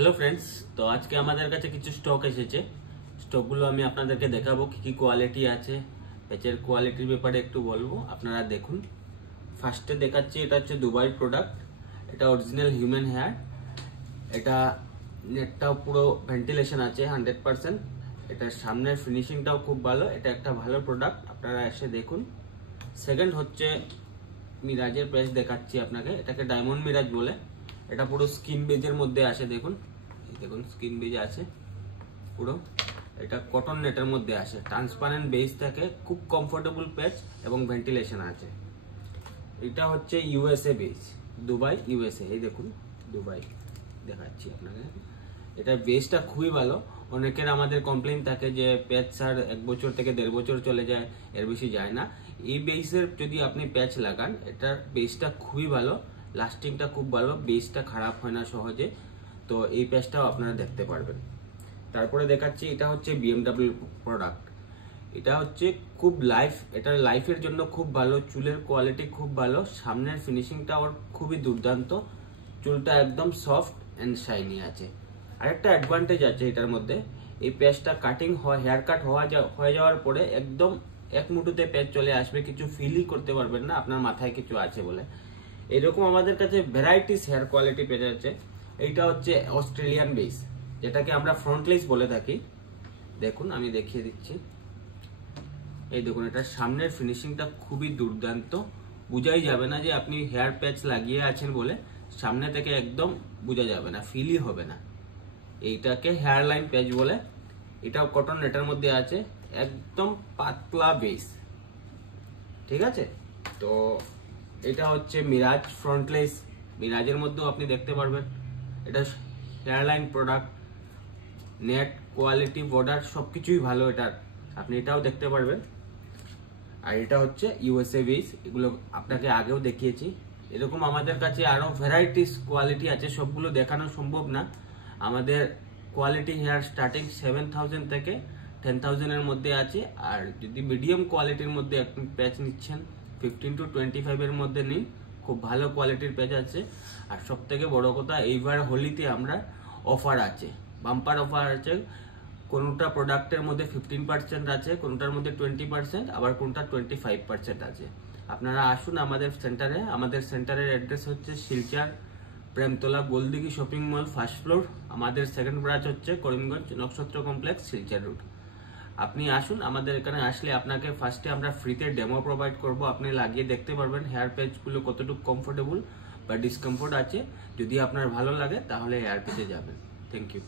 Hello friends, তো আজকে আমাদের কাছে কিছু স্টক এসেছে। স্টকগুলো আমি আপনাদেরকে দেখাবো কি কি কোয়ালিটি আছে, প্যাচের কোয়ালিটির ব্যাপারে একটু বলবো, আপনারা দেখুন। ফার্স্টে দেখাচ্ছি, এটা হচ্ছে দুবাই প্রোডাক্ট। এটা অরিজিনাল হিউম্যান হেয়ার। এটা নেটটাও পুরো ভেন্টিলেশন আছে 100%। এটার সামনের ফিনিশিংটাও খুব ভালো। এটা একটা ভালো প্রোডাক্ট, আপনারা এসে দেখুন। সেকেন্ড হচ্ছে মিরাজের প্যাচ দেখাচ্ছি আপনাকে। এটাকে ডায়মন্ড মিরাজ বলে। এটা পুরো স্কিন বেজের মধ্যে আসে, দেখুন দেখুন স্কিন বেজ আছে পুরো। এটা কটন নেটের মধ্যে আসে, ট্রান্সপারেন্ট বেজ থাকে, খুব কমফোর্টেবল প্যাচ এবং ভেন্টিলেশন আছে। এটা হচ্ছে ইউএসএ বেজ, দুবাই ইউএসএ। এই দেখুন দুবাই দেখাচ্ছি আপনাকে। এটা বেজটা খুবই ভালো। অনেকের আমাদের কমপ্লেইন থাকে যে প্যাচ স্যার 1 বছর থেকে 1.5 বছর চলে যায়, এর বেশি যায় না। এই বেজের যদি আপনি প্যাচ লাগান, এটার বেজটা খুবই ভালো, লাস্টিংটা খুব ভালো, বেজটা খারাপ হয় না সহজে। তো এই প্যাচটাও আপনারা দেখতে পারবেন। তারপরে দেখাচ্ছি, এটা হচ্ছে বিএমডব্লিউ প্রোডাক্ট। এটা হচ্ছে খুব এটার লাইফের জন্য খুব ভালো। চুলের কোয়ালিটি খুব ভালো, সামনের ফিনিশিংটা ওর খুবই দুর্দান্ত। চুলটা একদম সফট অ্যান্ড শাইনি আছে। আরেকটা অ্যাডভান্টেজ আছে এটার মধ্যে, এই প্যাচটা কাটিং হেয়ার কাট হয়ে যাওয়ার পরে একদম এক মুঠোতে প্যাচ চলে আসবে, কিছু ফিলই করতে পারবেন না আপনার মাথায় কিছু আছে বলে। এরকম আমাদের কাছে ভ্যারাইটিস হেয়ার কোয়ালিটি পেয়ে যাচ্ছে। এইটা হচ্ছে অস্ট্রেলিয়ান বেস, যেটাকে আমরা ফ্রন্টলেস বলে থাকি। দেখুন আমি দেখিয়ে দিচ্ছি। এই দেখুন, এটার সামনের ফিনিশিংটা খুবই দুর্দান্ত। বোঝাই যাবে না যে আপনি হেয়ার প্যাচ লাগিয়ে আছেন বলে, সামনে থেকে একদম বোঝা যাবে না, ফিলই হবে না। এইটাকে হেয়ার লাইন প্যাচ বলে। এটাও কটন নেটের মধ্যে আছে, একদম পাতলা বেস, ঠিক আছে। তো এটা হচ্ছে মিরাজ ফ্রন্টলেস। মিরাজের মধ্যেও আপনি দেখতে পারবেন। এটা hairline product, net quality border সবকিছুই ভালো এটার, আপনি এটাও দেখতে পারবেন। আর এটা হচ্ছে ইউএসএ বেস, এগুলো আপনাকে আগেও দেখিয়েছি। এরকম আমাদের কাছে আরো ভ্যারাইটিস কোয়ালিটি আছে, সবগুলো দেখানো সম্ভব না। আমাদের কোয়ালিটি হেয়ার স্টার্টিং 7,000 থেকে 10,000 এর মধ্যে আছে। আর যদি মিডিয়াম কোয়ালিটির মধ্যে আপনি প্যাচ নিচ্ছেন, 15 to 25 এর মধ্যে নিন, খুব ভালো কোয়ালিটির প্যাচ আছে। আর সব থেকে বড় কথা, এইবার হোলিতে আমরা অফার আছে, বাম্পার অফার আছে। কোনটা প্রোডাক্টের মধ্যে 15% আছে, কোনটার মধ্যে 20%, আবার কোনটা 25% আছে। আপনারা আসুন আমাদের সেন্টারে। আমাদের সেন্টারের অ্যাড্রেস হচ্ছে Silchar Premtala Goldighi shopping mall, first floor. আমাদের সেকেন্ড ব্রাঞ্চ হচ্ছে করিমগঞ্জ নক্ষত্র কমপ্লেক্স, শিলচর রোড। আপনি আসুন, আমাদের এখানে আসলে আপনাকে ফার্স্টে আমরা ফ্রিতে ডেমো প্রোভাইড করব। আপনি লাগিয়ে দেখতে পারবেন হেয়ার প্যাচগুলো কতটুকু কমফোর্টেবল বা ডিসকমফোর্ট আছে। যদি আপনার ভালো লাগে তাহলে হেয়ার প্যাচে যাবেন। Thank you.